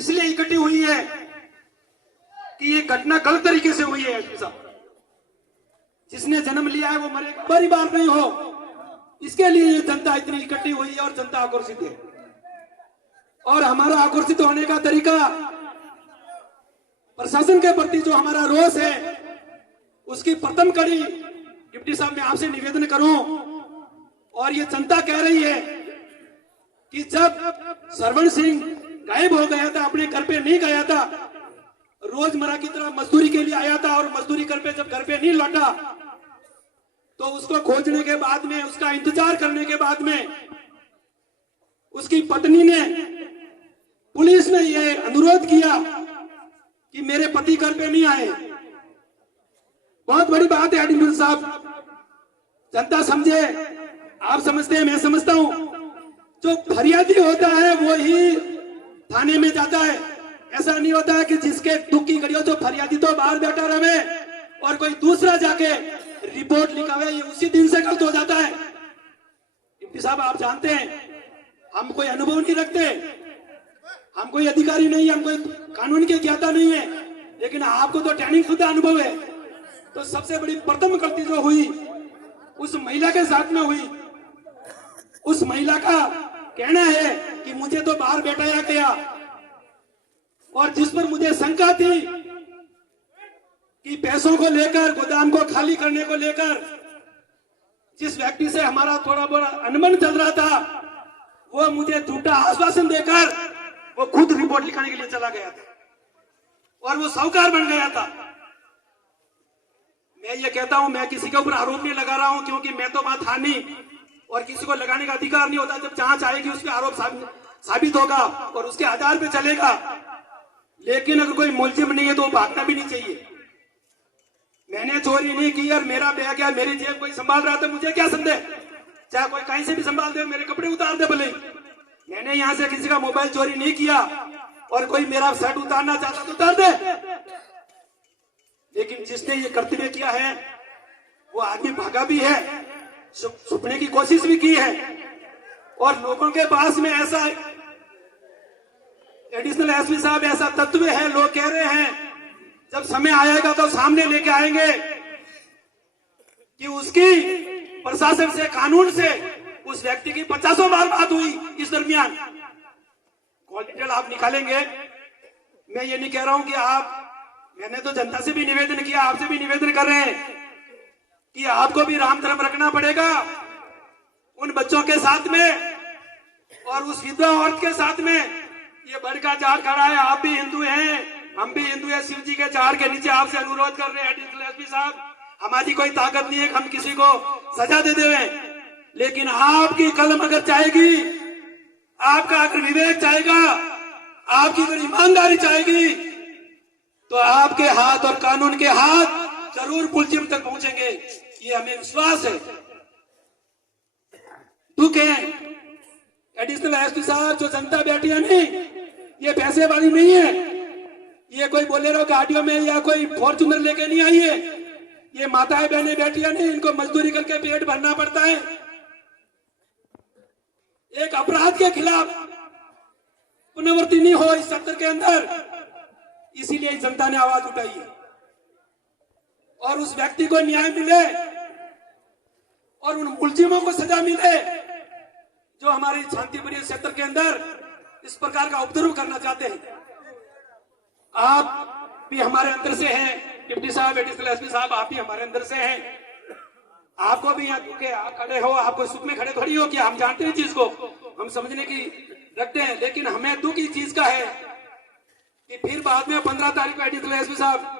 इसलिए इकट्ठी हुई है कि ये घटना गलत तरीके से हुई है। एसपी साहब, जिसने जन्म लिया है वो मरेगा, बारी बार नहीं हो, इसके लिए ये जनता इतनी इकट्ठी हुई है और जनता आक्रोशित है। और हमारा आक्रोशित होने का तरीका, प्रशासन के प्रति जो हमारा रोष है उसकी प्रथम कड़ी डिप्टी साहब मैं आपसे निवेदन करूं, और ये जनता कह रही है कि जब सरवण सिंह गायब हो गया था, अपने घर पे नहीं गया था, रोजमर्रा की तरह मजदूरी के लिए आया था, और मजदूरी कर पे जब घर पे नहीं लौटा तो उसको खोजने के बाद में, उसका इंतजार करने के बाद में उसकी पत्नी ने पुलिस में यह अनुरोध किया कि मेरे पति घर पे नहीं आए। बहुत बड़ी बात है एडमिन साहब, जनता समझे, आप समझते हैं, मैं समझता हूं। जो फरियादी होता है वो ही थाने में जाता है। ऐसा नहीं होता है कि जिसके दुख की घड़ी हो तो फरियादी तो बाहर बैठा रहे और कोई दूसरा जाके रिपोर्ट लिखावे, ये उसी दिन से गलत हो जाता है। डिप्टी साहब, आप जानते हैं हम कोई अनुभव नहीं रखते, हम कोई अधिकारी नहीं है, हम कोई कानून के ज्ञाता नहीं है, लेकिन आपको तो ट्रेनिंग शुद्ध अनुभव है। तो सबसे बड़ी प्रथम गलती जो हुई उस महिला के साथ में हुई। उस महिला का कहना है कि मुझे तो बाहर बैठाया गया, और जिस पर मुझे शंका थी कि पैसों को लेकर, गोदाम को खाली करने को लेकर जिस व्यक्ति से हमारा थोड़ा बड़ा अनबन चल रहा था, वो मुझे झूठा आश्वासन देकर वो खुद रिपोर्ट लिखाने के लिए चला गया था और वो साहूकार बन गया था। मैं ये कहता हूं, मैं किसी के ऊपर आरोप नहीं लगा रहा हूं, क्योंकि मैं तो वहां था नहीं और किसी को लगाने का अधिकार नहीं होता। जब जांच आएगी उसके आरोप साबित होगा और उसके आधार पे चलेगा। लेकिन अगर कोई मुलजिम नहीं है तो भागना भी नहीं चाहिए। मैंने चोरी नहीं की और मेरा बैग या मेरी जेब कोई संभाल रहा था, मुझे क्या संदेह, चाहे कोई कहीं से भी संभाल दे, मेरे कपड़े उतार दे भले। मैंने यहां से किसी का मोबाइल चोरी नहीं किया, और कोई मेरा शर्ट उतारना चाहता तो उतार दे। लेकिन जिसने ये कर्तव्य किया है वो आदमी भागा भी है, छुपने की कोशिश भी की है, और लोगों के पास में ऐसा एडिशनल एसपी साहब ऐसा तत्व है, लोग कह रहे हैं जब समय आएगा तो सामने लेके आएंगे कि उसकी प्रशासन से, कानून से उस व्यक्ति की 50 बार बात हुई इस दरमियान। कॉल डिटेल आप निकालेंगे। मैं ये नहीं कह रहा हूं कि आप, मैंने तो जनता से भी निवेदन किया, आपसे भी निवेदन कर रहे हैं कि आपको भी राम धर्म रखना पड़ेगा उन बच्चों के साथ में और उस विधवा औरत के साथ में। ये बड़ का झाड़ खड़ा है, आप भी हिंदू हैं, हम भी हिंदू हैं, शिव जी के झाड़ के नीचे आपसे अनुरोध कर रहे हैं एडिशनल एसपी साहब, हमारी कोई ताकत नहीं है कि हम किसी को सजा दे देवे, लेकिन आपकी कलम अगर चाहेगी, आपका अगर विवेक चाहेगा, आपकी अगर ईमानदारी चाहेगी, तो आपके हाथ और कानून के हाथ जरूर मुलजिम तक पहुंचेंगे, ये हमें विश्वास है। दुख है एडिशनल एसपी साहब, जो जनता बैठी है नहीं, ये पैसे वाली नहीं है, ये कोई बोलेरो गाड़ियों में या कोई फॉर्च्यूनर लेके नहीं आई है, ये माताएं बहनें बैठी है नहीं, इनको मजदूरी करके पेट भरना पड़ता है। एक अपराध के खिलाफ पुनरावृत्ति नहीं हो इस सत्र के अंदर, इसीलिए जनता ने आवाज उठाई है, और उस व्यक्ति को न्याय मिले और उन मुलजिमों को सजा मिले जो हमारे शांतिप्रिय क्षेत्र के अंदर इस प्रकार का उपद्रव करना चाहते हैं। आप भी हमारे अंदर से हैं डिप्टी साहब, एडिशनल एसपी साहब, आप भी हमारे अंदर से हैं। आपको भी यहाँ दुखे, आप खड़े हो, आपको सुख में खड़े थोड़ी हो कि हम जानते हैं चीज को, हम समझने की रखते हैं, लेकिन हमें दुख इस चीज का है कि फिर बाद में 15 तारीख को एडिशनल एसपी साहब